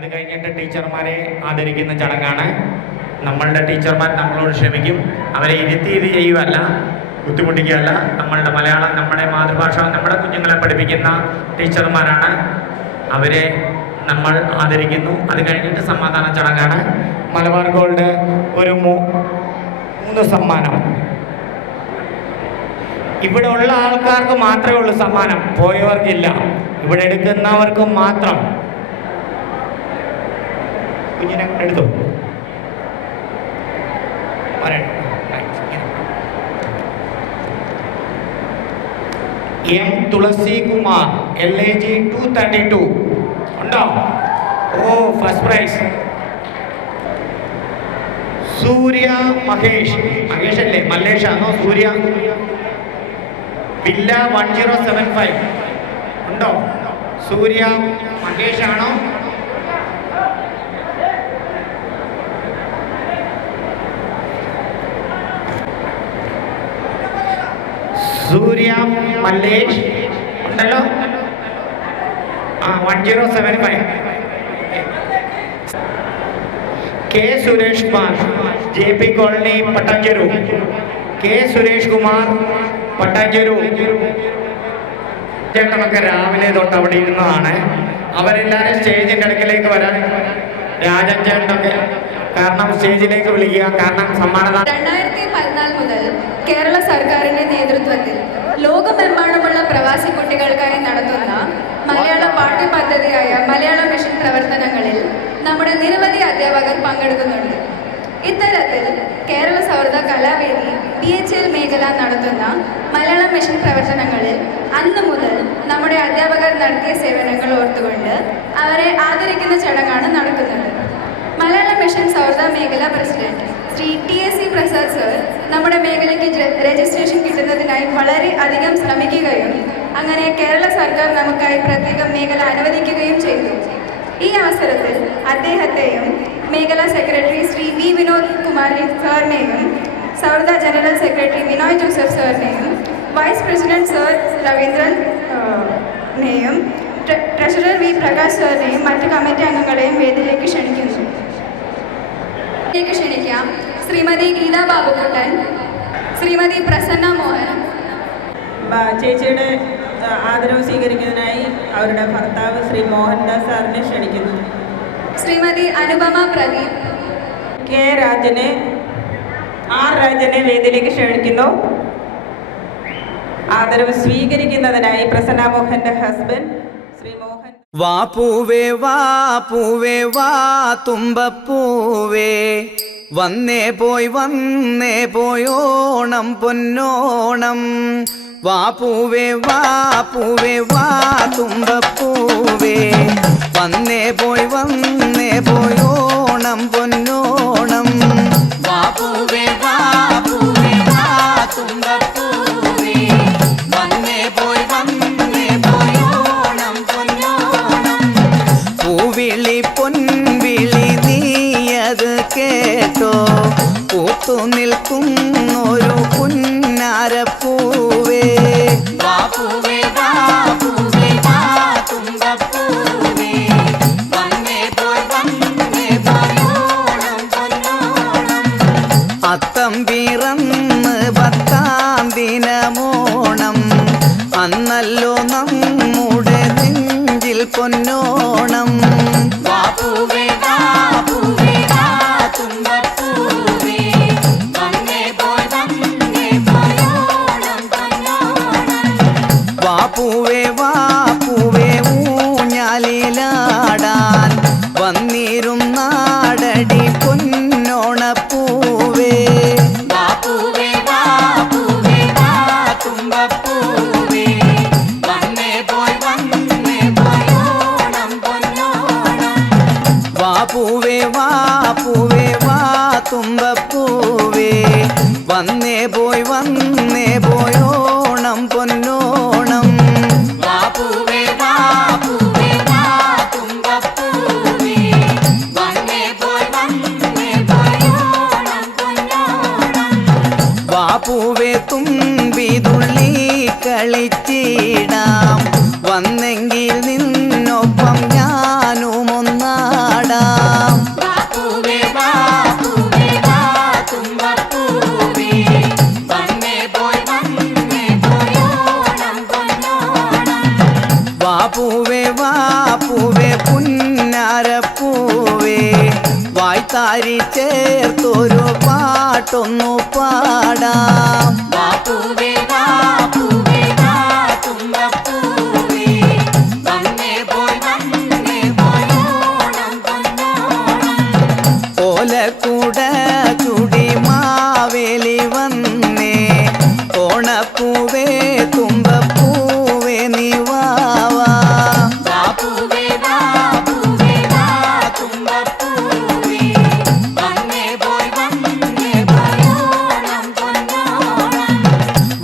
അത് കഴിഞ്ഞിട്ട് ടീച്ചർമാരെ ആദരിക്കുന്ന ചടങ്ങാണ്. നമ്മളുടെ ടീച്ചർമാർ നമ്മളോട് ക്ഷമിക്കും. അവരെ ഇരുത്തി ഇത് ചെയ്യുകയല്ല, ബുദ്ധിമുട്ടിക്കുകയല്ല. നമ്മളുടെ മലയാളം, നമ്മുടെ മാതൃഭാഷ, നമ്മുടെ കുഞ്ഞുങ്ങളെ പഠിപ്പിക്കുന്ന ടീച്ചർമാരാണ്. അവരെ നമ്മൾ ആദരിക്കുന്നു. അത് കഴിഞ്ഞിട്ട് സമാധാന ചടങ്ങാണ്. മലബാർ ഗോൾഡ് ഒരു 3 സമ്മാനം. ഇവിടെ ഉള്ള ആൾക്കാർക്ക് മാത്രമേ ഉള്ളൂ സമ്മാനം, പോയവർക്കില്ല. ഇവിടെ എടുക്കുന്നവർക്ക് മാത്രം. കുഞ്ഞിനെ എടുത്തു എം തുളസി കുമാർ, LAG 232 ഉണ്ടോ? ഓ, ഫസ്റ്റ് പ്രൈസ്. സൂര്യ മഹേഷ്, മഹേഷ് അല്ലേ, മല്ലേഷ് ആണോ? സൂര്യ വില്ല 1075 ഉണ്ടോ? സൂര്യ മഹേഷ് ആണോ? സൂര്യ മല്ലേഷ് ഉണ്ടല്ലോ. 1075. K Suresh Kumar, JP colony Patancheru. K Suresh Kumar, Patancheru. ചേട്ടനൊക്കെ രാവിലെ തൊട്ട് അവിടെ ഇരുന്നതാണ്. അവരെല്ലാവരും സ്റ്റേജിൻ്റെ അടുക്കിലേക്ക് വരാൻ രാജൻ ചേട്ടനൊക്കെ കാരണം സ്റ്റേജിലേക്ക് വിളിക്കുക. കാരണം സമ്മാനദാനം 2014 മുതൽ കേരള സർക്കാരിന്റെ നേതൃത്വത്തിൽ ലോകമെമ്പാടുമുള്ള പ്രവാസി കുട്ടികൾക്കായി നടത്തുന്ന മലയാള പാഠ്യപദ്ധതിയായ മലയാള മിഷൻ പ്രവർത്തനങ്ങളിൽ നമ്മുടെ നിരവധി അധ്യാപകർ പങ്കെടുക്കുന്നുണ്ട്. ഇത്തരത്തിൽ കേരള സൗഹൃദ കലാവേദി PHL മേഖല നടത്തുന്ന മലയാള മിഷൻ പ്രവർത്തനങ്ങളിൽ അന്ന് മുതൽ നമ്മുടെ അധ്യാപകർ നടത്തിയ സേവനങ്ങൾ ഓർത്തുകൊണ്ട് അവരെ ആദരിക്കുന്ന ചടങ്ങാണ് നടക്കുന്നത്. മലയാള മിഷൻ സൗഹൃദ മേഖല president Shri TSC Prasad sir നമ്മുടെ മേഖലയ്ക്ക് രജിസ്ട്രേഷൻ കിട്ടുന്നതിനായി വളരെ അധികം ശ്രമിക്കുകയും അങ്ങനെ കേരള സർക്കാർ നമുക്കായി പ്രത്യേക മേഖല അനുവദിക്കുകയും ചെയ്തു. ഈ അവസരത്തിൽ അദ്ദേഹത്തെയും മേഖലാ സെക്രട്ടറി ശ്രീ V വിനോദ് കുമാർ സാറിനെയും സൗഹൃദ ജനറൽ സെക്രട്ടറി വിനോയ് ജോസഫ് സാറിനെയും വൈസ് പ്രസിഡന്റ് സർ രവീന്ദ്രനെയും ട്രഷറർ V പ്രകാശ് സാറിനെയും മറ്റ് കമ്മിറ്റി അംഗങ്ങളെയും വേദിയിലേക്ക് ക്ഷണിക്കുന്നു. ക്ഷണിക്കാം ശ്രീമതി ഗീത ബാബുക്കുട്ടൻ, ശ്രീമതി പ്രസന്ന മോഹൻ. ചേച്ചിയുടെ ആദരവ് സ്വീകരിക്കുന്നതിനായി അവരുടെ ഭർത്താവ് ശ്രീ മോഹൻദാസ് സാറിനെ ക്ഷണിക്കുന്നു. ശ്രീമതി അനുപമ പ്രദീപ്. K രാജനെ, R രാജനെ വേദിയിലേക്ക് ക്ഷണിക്കുന്നു. ആദരവ് സ്വീകരിക്കുന്നതിനായി പ്രസന്ന മോഹന്റെ ഹസ്ബൻഡ് ശ്രീ മോഹൻ. വാ പൂവേ വാ പൂവേ വാ തുമ്പപ്പൂവേ, വന്നേ പോയി ഓണം പൊന്നോണം. വാ പൂവേ വാ തുമ്പപ്പൂവേ, വന്നേ പോയി ഓണം പൊന്നോണം. വാ പൂവേ വാ തുമ്പപ്പൂവേ, വന്നേ പോയി ഓണം പൊന്നോണം. പൂവിളി പൊൻവിളി നീയത് കേട്ടോ, പൂത്തു നിൽക്കുന്നൊരു പുന്നാരപ്പൂവേ. വാ പൂവേ വാ തുമ്പപ്പൂവേ, വന്നേ പോയി ഓണം പൊന്നോണം. അത്തം പിറന്ന് 10-ാം ദിനമോണം, അന്നല്ലോ നമ്മുടെ നെഞ്ചിൽ പൊന്നോണം. വാ പൂവേ വാ തുമ്പപ്പൂവേ, വന്നേ പോയി ഓണം പൊന്നോണം. വാ പൂവേ ഊഞ്ഞാലിലാടാൻ വന്നിരുന്നാടടി പൊന്നോണപ്പൂവേ. വാ പൂവേ വാ തുമ്പപ്പൂവേ, വന്നേ പോയി ഓണം പൊന്നോണം. വാ പൂവേ വാ തുമ്പപ്പൂവേ, വന്നേ പോയി ഓണം പൊന്നോണം. വാ പൂവേ വാ തുമ്പപ്പൂവേ, വന്നേ പോയി ഓണം പൊന്നോണം. വാ പൂവേ തുമ്പി കളിച്ചിടാം, വന്നെങ്കിൽ നിന്നൊപ്പം ഞാനും ഒന്നാടാം. പാട്ടൊന്നു പാടാം. വാപ്പുവേ വാപ്പുവേ വാ തുമ്പപ്പൂവേ വന്നേ പോയി ഓണം പൊന്നോണം. ഓലക്കൂട ചുടി മാവേലി വന്നേ ഓണപ്പൂവേ തുമ്പപ്പൂവേ നീ വാവാ. വാപ്പുവേ വാപ്പുവേ വാ തുമ്പപ്പൂവേ വന്നേ പോയി ഓണം പൊന്നോണം.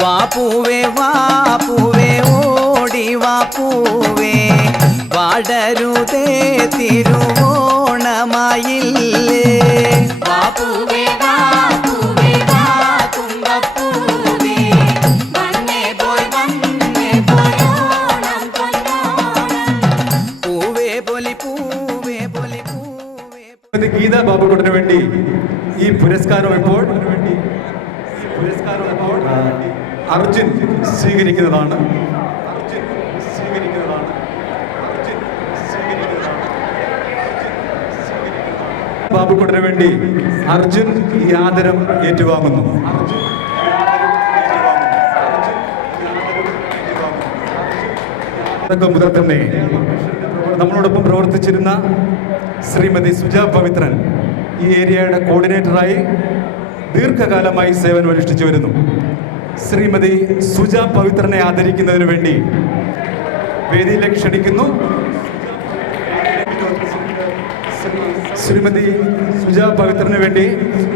വാപ്പൂവേ വാപ്പൂവേ ഓടി വാപ്പൂവേ വാടരുതേ തിരുവോണമായില്ലേ. വാപ്പുവേ വാപ്പുവേ വാ തുമ്പപ്പൂവേ വന്നേ പോയി ഓണം പൊന്നോണം. പൂവേ പൊലി പൂവേ പൊലി പൂവേ. ഗീത ബാബുക്കുട്ടന് വേണ്ടി ഈ പുരസ്കാരം ഇപ്പോൾ അർജുൻ സ്വീകരിക്കുന്നതാണ്. ബാബുക്കുട്ടന് വേണ്ടി അർജുൻ ഈ ആദരം ഏറ്റുവാങ്ങുന്നു. മുതൽ തന്നെ നമ്മളോടൊപ്പം പ്രവർത്തിച്ചിരുന്ന ശ്രീമതി സുജ പവിത്രൻ ഈ ഏരിയയുടെ കോർഡിനേറ്ററായി ദീർഘകാലമായി സേവനമനുഷ്ഠിച്ചു വരുന്നു. ശ്രീമതി സുജ പവിത്രനെ ആദരിക്കുന്നതിന് വേണ്ടി വേദിയിലേക്ക് ക്ഷണിക്കുന്നു. ശ്രീമതി സുജ പവിത്രന് വേണ്ടി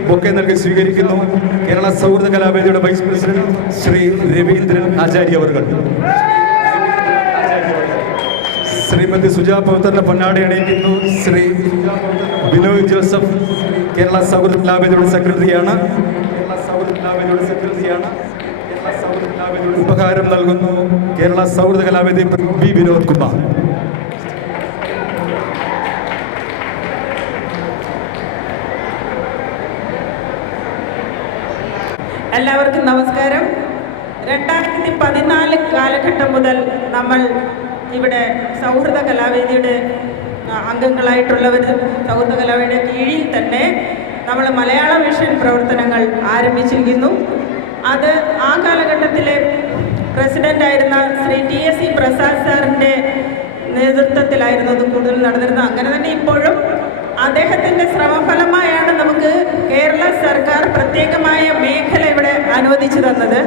ബൊക്കെ നൽകി സ്വീകരിക്കുന്നു കേരള സൗഹൃദ കലാവേദിയുടെ വൈസ് പ്രസിഡന്റ് ശ്രീ രവീന്ദ്രൻ ആചാര്യ അവർകൾ. ശ്രീമതി സുജ പവിത്രന്റെ പൊന്നാടി അണിയിക്കുന്നു ശ്രീ ബിനോയ് ജോസഫ് കേരള സൗഹൃദ കലാവേദിയുടെ സെക്രട്ടറിയാണ്. ഉപഹാരം നൽകുന്നു കേരള സൗഹൃദ കലാവേദി ബി വിനോദ് കുമാർ. എല്ലാവർക്കും നമസ്കാരം. 2014 കാലഘട്ടം മുതൽ നമ്മൾ ഇവിടെ സൗഹൃദ കലാവേദിയുടെ അംഗങ്ങളായിട്ടുള്ളവർ സൗഹൃദ കലാവേദിയുടെ കീഴിൽ തന്നെ നമ്മൾ മലയാള വിഷൻ പ്രവർത്തനങ്ങൾ ആരംഭിച്ചിരിക്കുന്നു. അത് ആ കാലഘട്ടത്തിലെ പ്രസിഡൻ്റായിരുന്ന ശ്രീ TSC പ്രസാദ് സാറിൻ്റെ നേതൃത്വത്തിലായിരുന്നു അത് കൂടുതൽ നടന്നിരുന്നത്. അങ്ങനെ തന്നെ ഇപ്പോഴും അദ്ദേഹത്തിൻ്റെ ശ്രമഫലമായാണ് നമുക്ക് കേരള സർക്കാർ പ്രത്യേകമായ മേഖല ഇവിടെ അനുവദിച്ചു തന്നത്.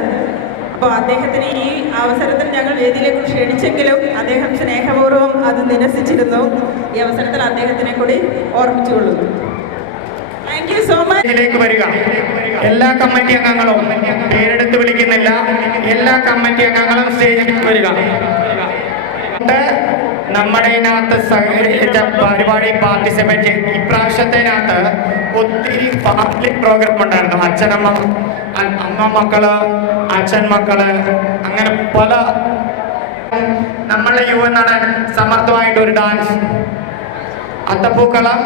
അപ്പോൾ അദ്ദേഹത്തിന് ഈ അവസരത്തിൽ ഞങ്ങൾ വേദിയിലേക്ക് ക്ഷണിച്ചെങ്കിലും അദ്ദേഹം സ്നേഹപൂർവ്വം അത് നിരസിച്ചിരുന്നു. ഈ അവസരത്തിൽ അദ്ദേഹത്തിനെ കൂടി ഓർമ്മിച്ചുകൊള്ളുന്നു. Thank you so much. ഇതിലേക്ക് വരിക. എല്ലാ കമ്മിറ്റി അംഗങ്ങളും പേരെടുത്ത് വിളിക്കുന്നില്ല. എല്ലാ കമ്മിറ്റി അംഗങ്ങളും സ്റ്റേജിലേക്ക് വരിക. നമ്മുടെ ഇതിനകത്ത് പരിപാടി പാർട്ടിസിപ്പേറ്റ് ഇപ്രാവശ്യത്തിനകത്ത് ഒത്തിരി പബ്ലിക് പ്രോഗ്രാം ഉണ്ടായിരുന്നു. അമ്മ മക്കള്, അച്ഛൻ മക്കള്, അങ്ങനെ പല നമ്മളുടെ യുവനടൻ സമർത്ഥമായിട്ട് ഒരു ഡാൻസ്, അത്തപ്പൂക്കളം,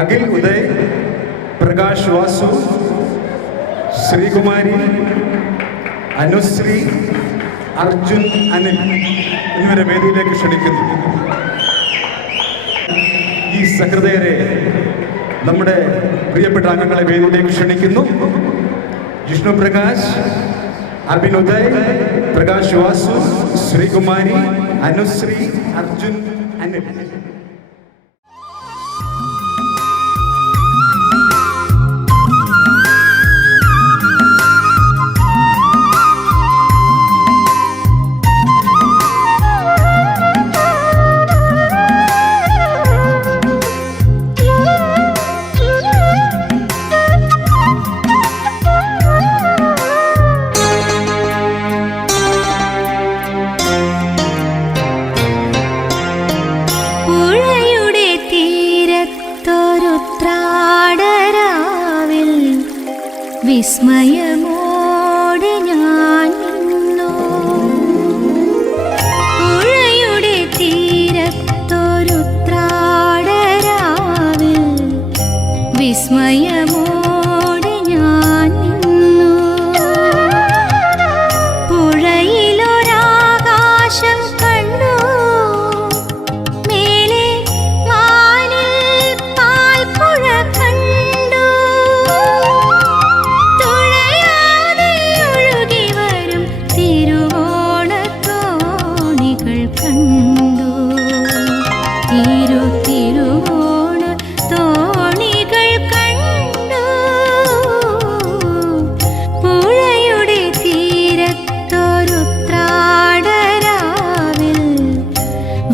അഖിൽ ഉദയ്, പ്രകാശ് വാസു, ശ്രീകുമാരി, അനുശ്രീ, അർജുൻ, അനിൽ എന്നിവരെ വേദിയിലേക്ക് ക്ഷണിക്കുന്നു. ഈ സഹൃദയരെ നമ്മുടെ പ്രിയപ്പെട്ട അംഗങ്ങളെ വേദിയിലേക്ക് ക്ഷണിക്കുന്നു. ജിഷ്ണു പ്രകാശ്, അബിൻ ഉദയ്, പ്രകാശ് വാസു, ശ്രീകുമാരി, അനുശ്രീ, അർജുൻ, അനിൽ. വിസ്മയമോടെ ഞാൻ നിന്നു. പുഴയുടെ തീരത്തൊരുത്രാടരാവിൽ വിസ്മയമോടെ ഞാൻ നിന്നു. പുഴയിലൊരാകാശം കണ്ടു, മേലെ വാനിൽ പാൽപ്പൂ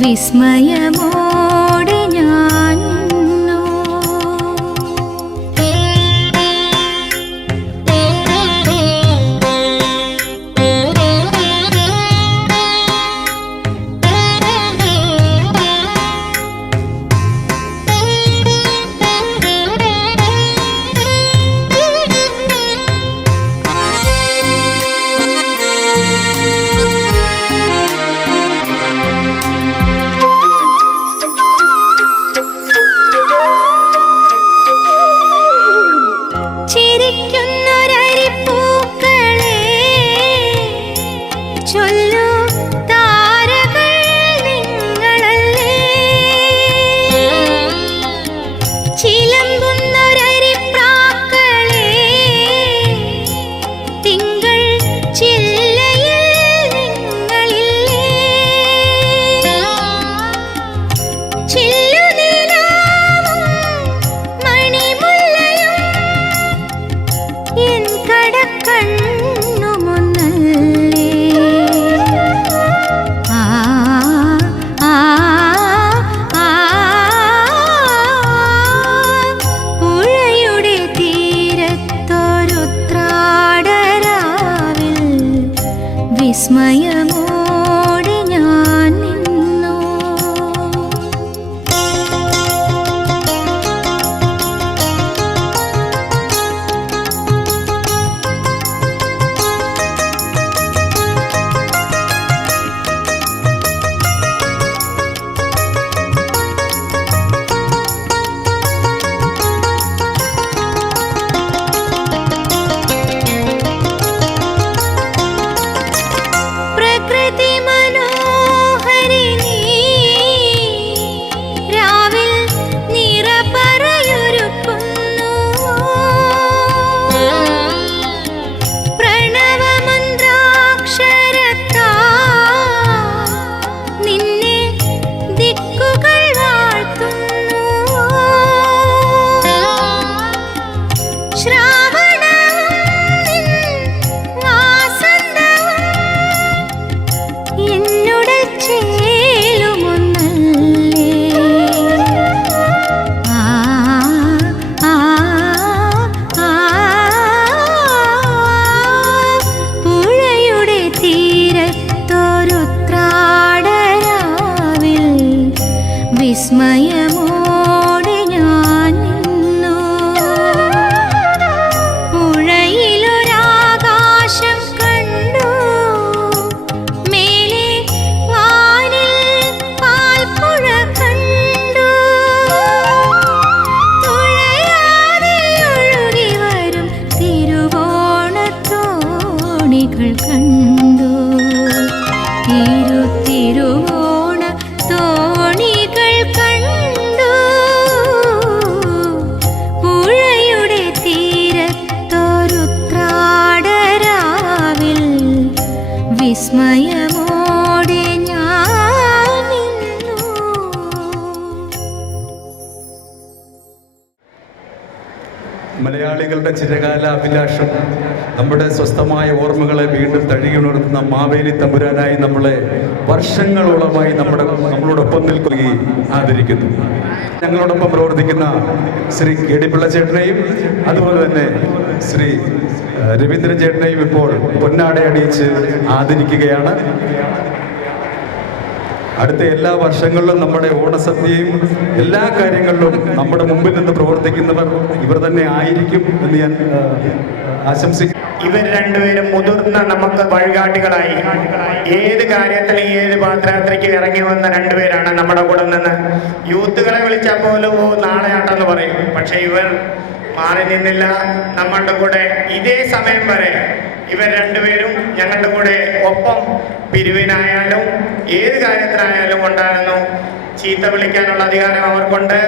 വിസ്മയമോടെ ഞാൻ നിന്നു. ചിരിക്കുന്നൊരരിപ്പൂക്കളെ ചൊല്ലൂ താരകൾ നിങ്ങളല്ലേ. ചിലമ്പുന്നൊരരിപ്രാക്കളെ തിങ്കൾ ചില്ലയിൽ നിങ്ങളില്ലേ. ചില്ലുനിലാവും മണിമുല്ലയും എൻ കടക്കണ്ണുമൊന്നല്ലേ. ആ ആ ആ പുഴയുടെ തീരത്തൊരുത്രാടരാവിൽ വിസ്മയമോടെ ഞാൻ നിന്നു. പ്രകൃതി മനോഹരി നീ രാവിൽ നിറപറയൊരുക്കുന്നു. പ്രണവമന്ത്രാക്ഷരത്താ നിന്നെ ദിക്കുകൾ വാഴ്ത്തുന്നു. ശ്രാവണവും നിൻ വാസന്തവും എന്നുടൽ ചേലുമൊന്നല്ലേ. ആ ആ ആ പുഴയുടെ തീരത്തൊരുത്രാടരാവിൽ വിസ്മയമോടെ ഞാൻ നിന്നു. പുഴയിലൊരാകാശം കണ്ടു, മേലെ വാനിൽ പാൽപ്പുഴ കണ്ടു. തുഴയാതെ ഒഴുകി വരും തിരുവോണത്തോണികൾ കണ്ടു. തിരുവോണ തോണികൾ കണ്ടു. പുഴയുടെ തീരത്തൊരുത്രാടരാവിൽ വിസ്മയമോടെ ഞാൻ നിന്നു. മലയാളികളുടെ ചിരകാല അഭിലാഷം, നമ്മുടെ സ്വസ്ഥമായ ഓർമ്മകളെ വീണ്ടും തഴുകിയുണർത്തുന്ന മാവേലി തമ്പുരാനായി നമ്മളെ വർഷങ്ങളോളമായി നമ്മളോടൊപ്പം നിൽക്കുകയും ആദരിക്കുന്നു. ഞങ്ങളോടൊപ്പം പ്രവർത്തിക്കുന്ന ശ്രീ കെ ഡി പിള്ള ചേട്ടനെയും അതുപോലെ തന്നെ ശ്രീ രവീന്ദ്രൻ ചേട്ടനെയും ഇപ്പോൾ പൊന്നാട അണിയിച്ച് ആദരിക്കുകയാണ്. അടുത്ത എല്ലാ വർഷങ്ങളിലും നമ്മുടെ ഓണസദ്യയും എല്ലാ കാര്യങ്ങളിലും നമ്മുടെ മുമ്പിൽ നിന്ന് പ്രവർത്തിക്കുന്നവർ ഇവർ തന്നെ ആയിരിക്കും എന്ന് ഞാൻ ആശംസിക്കുന്നു. ഇവർ രണ്ടുപേരും മുതിർന്ന നമുക്ക് വഴികാട്ടികളായി ഏത് കാര്യത്തിലും ഏത് പാദയാത്രയ്ക്ക് ഇറങ്ങി വന്ന രണ്ടുപേരാണ് നമ്മുടെ കൂടെ നിന്ന്. യൂത്തുകളെ വിളിച്ചാൽ പോലും നാളെ ആട്ടെന്ന് പറയും, പക്ഷെ ഇവർ മാറി നിന്നില്ല. നമ്മളുടെ കൂടെ ഇതേ സമയം വരെ ഇവർ രണ്ടുപേരും ഞങ്ങളുടെ കൂടെ ഒപ്പം പിരിവിനായാലും ഏത് കാര്യത്തിനായാലും ഉണ്ടായിരുന്നു. ചീത്ത വിളിക്കാനുള്ള അധികാരം അവർക്കുണ്ട്,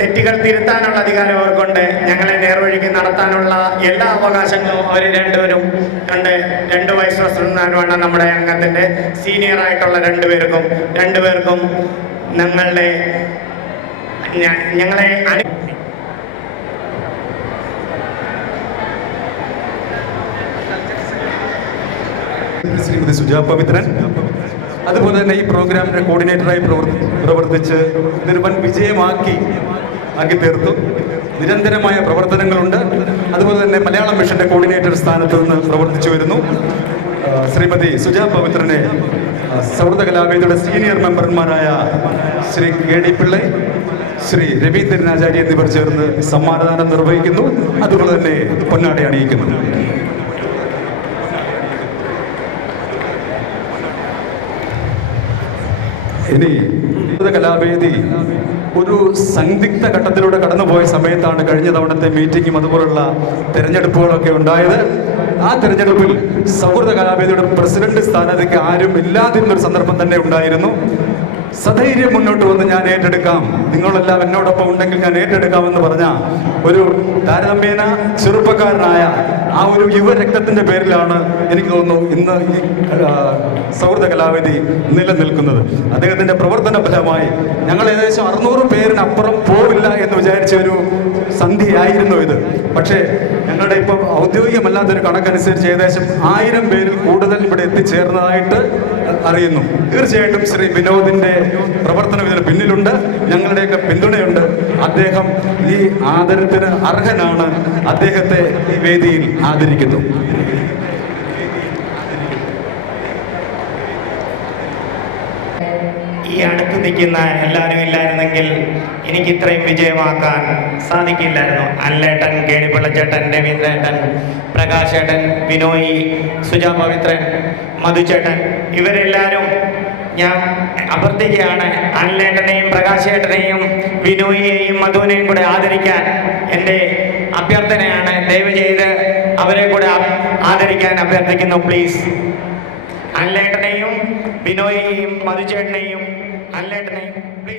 തെറ്റുകൾ തിരുത്താനുള്ള അധികാരം അവർക്കുണ്ട്, ഞങ്ങളെ നേർവഴിക്ക് നടത്താനുള്ള എല്ലാ അവകാശങ്ങളും അവർ രണ്ടുപേരും രണ്ട് വൈസ് പ്രസിഡന്റുമാണ് നമ്മുടെ അംഗത്തിൻ്റെ സീനിയർ ആയിട്ടുള്ള രണ്ടുപേർക്കും ഞങ്ങളെ ശ്രീമതി സുജാ പവിത്രൻ, അതുപോലെ തന്നെ ഈ പ്രോഗ്രാമിന്റെ കോർഡിനേറ്ററായി പ്രവർത്തിച്ച് ഇതൊരു വൻ വിജയമാക്കി തീർത്തു. നിരന്തരമായ പ്രവർത്തനങ്ങളുണ്ട്. അതുപോലെ തന്നെ മലയാളം മിഷന്റെ കോർഡിനേറ്റർ സ്ഥാനത്ത് നിന്ന് പ്രവർത്തിച്ചു വരുന്നു. ശ്രീമതി സുജാ പവിത്രനെ സൗഹൃദ കലാവേദിയുടെ സീനിയർ മെമ്പർമാരായ ശ്രീ കെ ഡി പിള്ളை, ശ്രീ രവീന്ദ്രൻ ആചാര്യ എന്നിവർ ചേർന്ന് സമ്മാനദാനം നിർവഹിക്കുന്നു. അതുപോലെ തന്നെ പൊന്നാട അണിയിക്കുന്നു. ഇനി കലാവേദി ഒരു സന്ദിഗ്ധ ഘട്ടത്തിലൂടെ കടന്നുപോയ സമയത്താണ് കഴിഞ്ഞ തവണത്തെ മീറ്റിംഗും അതുപോലുള്ള തെരഞ്ഞെടുപ്പുകളൊക്കെ ഉണ്ടായത്. ആ തെരഞ്ഞെടുപ്പിൽ സൗഹൃദ കലാവേദിയുടെ പ്രസിഡന്റ് സ്ഥാനത്തേക്ക് ആരും ഇല്ലാതിരുന്നൊരു സന്ദർഭം തന്നെ ഉണ്ടായിരുന്നു. സധൈര്യം മുന്നോട്ട് വന്ന് ഞാൻ ഏറ്റെടുക്കാം, നിങ്ങളെല്ലാം എന്നോടൊപ്പം ഉണ്ടെങ്കിൽ ഞാൻ ഏറ്റെടുക്കാമെന്ന് പറഞ്ഞ ഒരു താരതമ്യേന ചെറുപ്പക്കാരനായ ആ ഒരു യുവരക്തത്തിന്റെ പേരിലാണ് എനിക്ക് തോന്നുന്നു ഇന്ന് ഈ സൗഹൃദ കലാവേദി നിലനിൽക്കുന്നത്. അദ്ദേഹത്തിന്റെ പ്രവർത്തന ഫലമായി ഞങ്ങൾ ഏകദേശം 600 പേരിനപ്പുറം പോവില്ല എന്ന് വിചാരിച്ച ഒരു സന്ധ്യയായിരുന്നു ഇത്. പക്ഷേ ഞങ്ങളുടെ ഇപ്പം ഔദ്യോഗികമല്ലാത്തൊരു കണക്കനുസരിച്ച് ഏകദേശം 1000 പേരിൽ കൂടുതൽ ഇവിടെ എത്തിച്ചേർന്നതായിട്ട് അറിയുന്നു. തീർച്ചയായിട്ടും ശ്രീ വിനോദിന്റെ പ്രവർത്തനം ഇതിന് പിന്നിലുണ്ട്, ഞങ്ങളുടെയൊക്കെ പിന്തുണയുണ്ട്. അദ്ദേഹം ഈ ആദരത്തിന് അർഹനാണ്. അദ്ദേഹത്തെ ഈ വേദിയിൽ ആദരിക്കുന്നു. ഈ അടുത്ത് നിൽക്കുന്ന എല്ലാവരും ഇല്ലായിരുന്നെങ്കിൽ എനിക്ക് ഇത്രയും വിജയമാക്കാൻ സാധിക്കില്ലായിരുന്നു. അല്ലേട്ടൻ, കേടിപ്പിള്ളച്ചേട്ടൻ, രവീന്ദ്രേട്ടൻ, പ്രകാശേട്ടൻ, വിനോയ്, സുജാ പവിത്രൻ, മധുചേട്ടൻ, ഇവരെല്ലാവരും ഞാൻ അഭ്യർത്ഥിക്കുകയാണ്. അല്ലേട്ടനെയും പ്രകാശേട്ടനെയും വിനോയിയെയും മധുവിനെയും കൂടെ ആദരിക്കാൻ എൻ്റെ അഭ്യർത്ഥനയാണ്. ദയവ് ചെയ്ത് അവരെ കൂടെ ആദരിക്കാൻ അഭ്യർത്ഥിക്കുന്നു. പ്ലീസ്. അല്ലേട്ടനെയും വിനോയിയെയും മധുചേട്ടനെയും അല്ലേട്ടനെയും പ്ലീസ്.